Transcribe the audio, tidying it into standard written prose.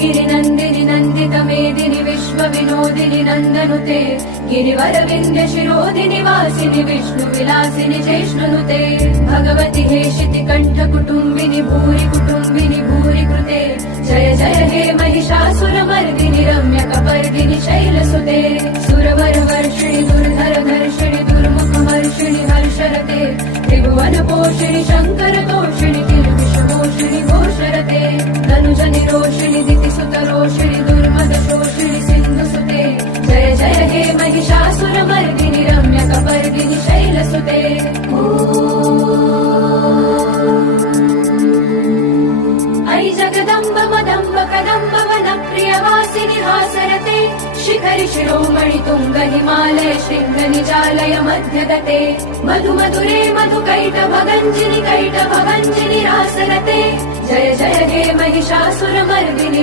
गिरिनन्दिनि नन्दित मेदिनि विश्वविनोदिनि नन्दनुते गिरिवर विन्ध्य शिरोदिनि वासिनि विष्णु विलासिनि चेष्णुनुते भगवति हेशिति कण्ठ कुटुम्बिनि भूरि कुटुम्बिनि भूरि कृते जय जय हे महिषासुरमर्दिनि रम्य कपर्दिनि शैलसुते सुरवर वर्षिणि दुर्धर धर्षिणि दुर्मुखमर्षिणि हर्षरते त्रिभुवन पोषिणि शङ्कर तोषिणि किल्बिषमोषिणि घोषरते धनुज निरोषिणि दितिसुत रोषिणि दुर्मद शोषिणि सिन्धुसुते जय जय हे महिषासुरमर्दिनि रम्य कपर्दिनि शैलसुते ऐ जगदम्ब मदम्ब कदम्ब वन प्रियवासिनि हासरते शिखरि शिरोमणि तुङ्ग हिमालय शृङ्ग निजालय मध्यगते मधु मधुरे मधु कैटभगञ्जिनि रासरते जय जय हे महिषासुरमर्दिनि